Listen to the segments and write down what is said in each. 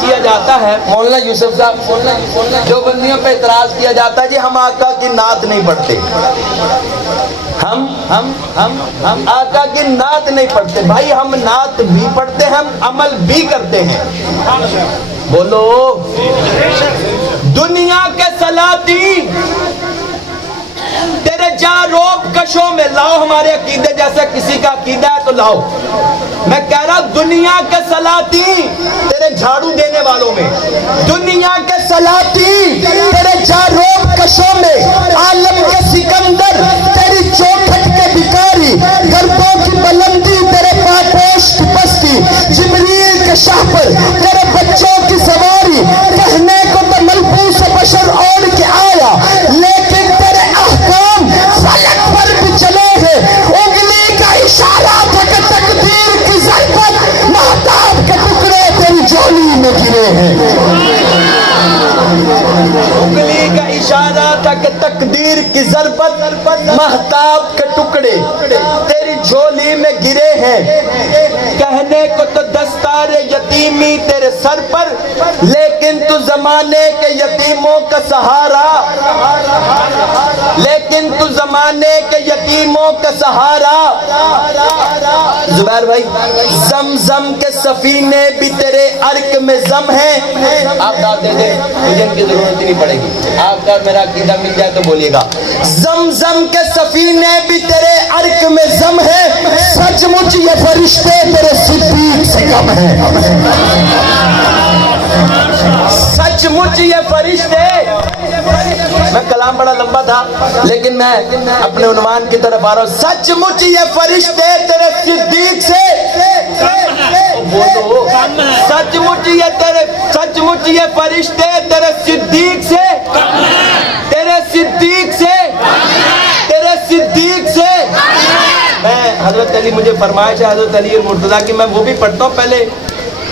کیا جاتا ہے مولانا یوسف صاحب، جو بندیوں پہ اعتراض کیا جاتا ہے جی ہم آقا کی نعت نہیں پڑھتے، ہم آقا کی نعت نہیں پڑھتے۔ بھائی ہم نعت بھی پڑھتے ہیں، ہم عمل بھی کرتے ہیں۔ بولو دنیا کے سلاطین تیرے جاروب کشوں میں لاؤ ہمارے عقیدے جیسا کسی کا عقیدہ ہے تو لاؤ۔ میں کہہ رہا دنیا کے سلاطین تیرے جھاڑو دینے والوں میں، دنیا کے سلاطین تیرے جاروب کشوں میں، عالم کے سکندر تیری چوکھٹ کے بھکاری، گردوں کی بلندی تیرے پاپوش کی پستی، جبریل کے شاہ پر تیرے بچوں کی سواری، کہنے کو تو ملبوس بشر اوڑھ کے آیا لیکن تیرے احکام فلک پر بھی چلے ہیں۔ انگلی کا اشارہ تھا کہ تقدیر کی ضربت مہتاب کے ٹکڑے تیری جولی میں گرے ہیں۔ انگلی کا اشارہ تھا کہ تقدیر کی ضربت مہتاب کے ٹکڑے تیری جھولی میں گرے ہیں۔ کہنے کو تو دستار یتیمی تیرے سر پر، لیکن تو زمانے کے یتیموں کا سہارا، لیکن تو زمانے کے یتیموں کا سہارا۔ زبیر بھائی زمزم کے سفینے بھی تیرے عرق میں زم ہیں۔ آپ داد دے دیں مجھے ان کی ضرورت نہیں پڑے گی، آپ کا میرا عقیدہ مل جائے تو بولیے گا۔ زمزم کے سفینے بھی تیرے عرق میں زم ہیں، سچ مچ یہ فرشتے تیرے صدیق سے کم ہیں۔ سچ مچ یہ فرشتے، میں کلام بڑا لمبا تھا لیکن میں اپنے عنوان کی طرف آ رہا ہوں۔ سچ مچ یہ فرشتے تیرے صدیق سے، بولو سچ مچ یہ فرشتے تیرے صدیق سے، تیرے صدیق سے، تیرے صدیق سے۔ میں حضرت علی مجھے فرمائش ہے حضرت علی مرتضیٰ کی، میں وہ بھی پڑھتا ہوں، پہلے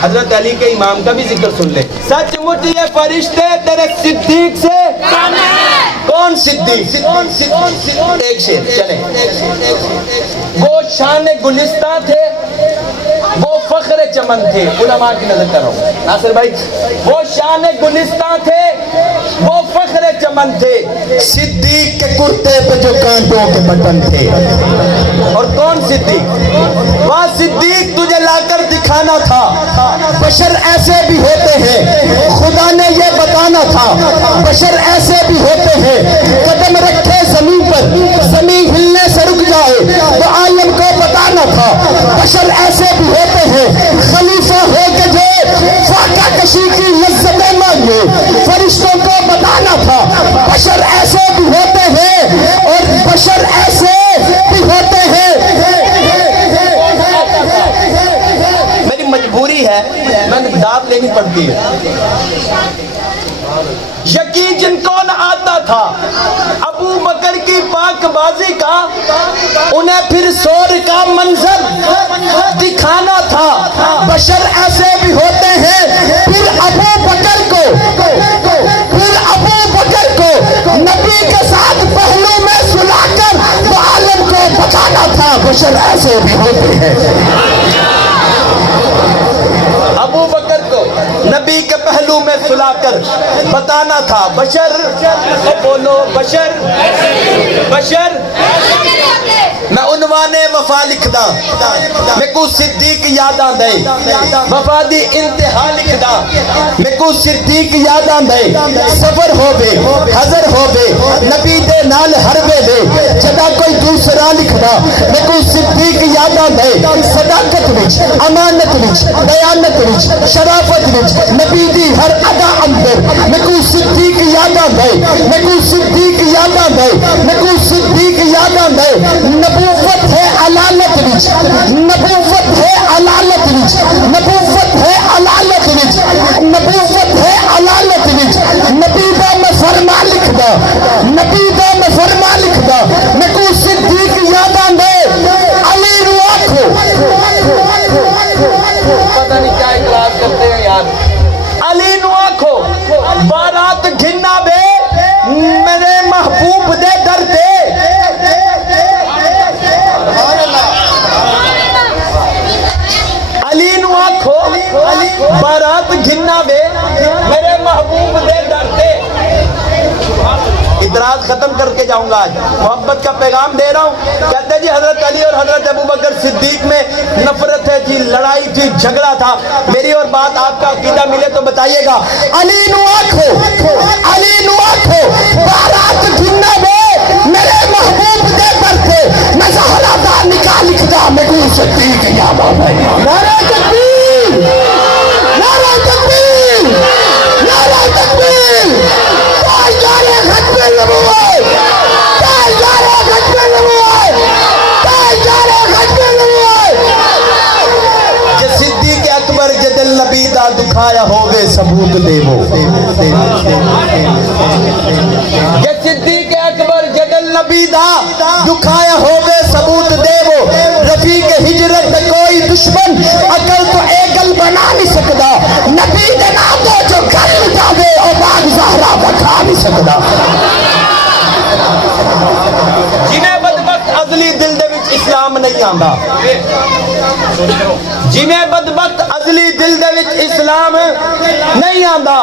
حضرت علی کے امام کا بھی ذکر سن لے۔ سچ مچ یہ فرشتے تیرے صدیق سے، کون صدیق؟ ایک شیر چلیں۔ وہ شان گلستہ تھے، وہ فخر چمن تھے، علماء کی نظر کر رہا ہوں ناصر بھائی، وہ شان گلستہ تھے، وہ فخر چمن تھے، صدیق کے کرتے پہ جو کانٹوں کے بٹن تھے۔ اور کون صدیق؟ وہاں صدیق تجھے لا کر دکھانا تھا، بشر ایسے بھی ہوتے ہیں، خدا نے یہ بتانا تھا، بشر ایسے بھی ہوتے ہیں، قدم رکھے زمین پر زمین ہلنے سے رک جائے تو عالم کو بتانا تھا، بشر ایسے بھی ہوتے ہیں، خلیفہ ہو کے جو فاقہ کشی کی لذتیں مانگے، فرشتوں کو بتانا تھا، بشر ایسے بھی ہوتے ہیں اور بشر ایسے بھی ہوتے ہیں۔ میری مجبوری ہے، میں نے داد لینی پڑتی ہے۔ یقین جن کو نہ آتا تھا ابو بکر کی پاک بازی کا، انہیں پھر سور کا منظر دکھانا تھا، بشر ایسے بھی ہوتے ہیں۔ پھر ابو بکر کو نبی کے ساتھ پہلو میں سلا کر وہ عالم کو بتانا تھا، بشر ایسے بھی ہوتے ہیں۔ ابو بکر کو نبی کے پہلو میں سلا کر بتانا تھا، بشر، بولو بشر، بشر۔ میں عنوان وفا لکھ دا، میں کو صدیق یاد آندے، وفا دی انتہا لکھ دا، میں کو صدیق یاد آندے، سفر ہو بے حضر ہو بے نبی دے نال ہر ویلے جدا کوئی دوسرا لکھ دا، میں کو صدیق یاد آندے، صداقت وچ، امانت وچ، دیانت وچ، شرافت وچ، نبی دی ہر ادا اندر میں کو صدیق یاد آندے، میں کو صدیق یاد آندے، میں کو صدیق یاد آندے۔ نبوت ہے علالت وچ، نبوت ہے علالت وچ، نبوت ہے علالت وچ، نبوت ہے علالت وچ، نبی دا میں فرما لکھ دا، نبی دا میں فرما لکھ دا، میں کو صدیق یاد آندے۔ علی نو آکھو، پتہ نہیں کیا اعتراض کرتے ہیں یار، علی نو آکھو بارات گھننا بے میرے محبوب دے در تے، علی نو آکھو بارات گھننا وے میرے محبوب دے در تے. اعتراض ختم کر کے جاؤں گا. آج محبت کا پیغام دے رہا ہوں. کہتے جی حضرت علی اور حضرت ابوبکر صدیق میں نفرت تھی, لڑائی تھی, جھگڑا تھا. میری اور بات آپ کا عقیدہ ملے تو بتائیے گا. علی نو آنکھو بارات گھننا وے میرے محبوب دے در تے. میں زہرا دا نکاح لکھدا میں گو صدیق یا بابا. نعرہ تکبیر, نعرہ تکبیر, نعرہ تکبیر. تاجدار ختم نبوت, تاجدار ختم نبوت, تاجدار ختم نبوت. کہ صدیق اکبر جدل نبی دا دکھایا ہوگے ثبوت دیو. کہ صدیق اکبر جدل نبی دا دکھایا ہوگے ثبوت دیو. رفیق ہجرت میں کوئی دشمن عقل تو ایگل بنا نہیں سکتا. نبی دے نام دو جو گھر مٹاوے اور باغ زہرا بکھا نہیں سکتا. جنہیں بدبخت ازلی دل دے وچ اسلام نہیں آندا, جنہیں بدبخت ازلی دل دے وچ اسلام نہیں آندا,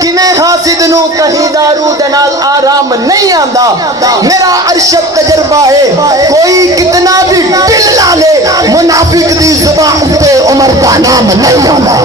کیویں حاسد نو کہیں دارو دے نال آرام نہیں آندا. میرا ارشد تجربہ ہے, کوئی کتنا بھی دل لا لے منافق دی زبان تے عمر دا نام نہیں آندا.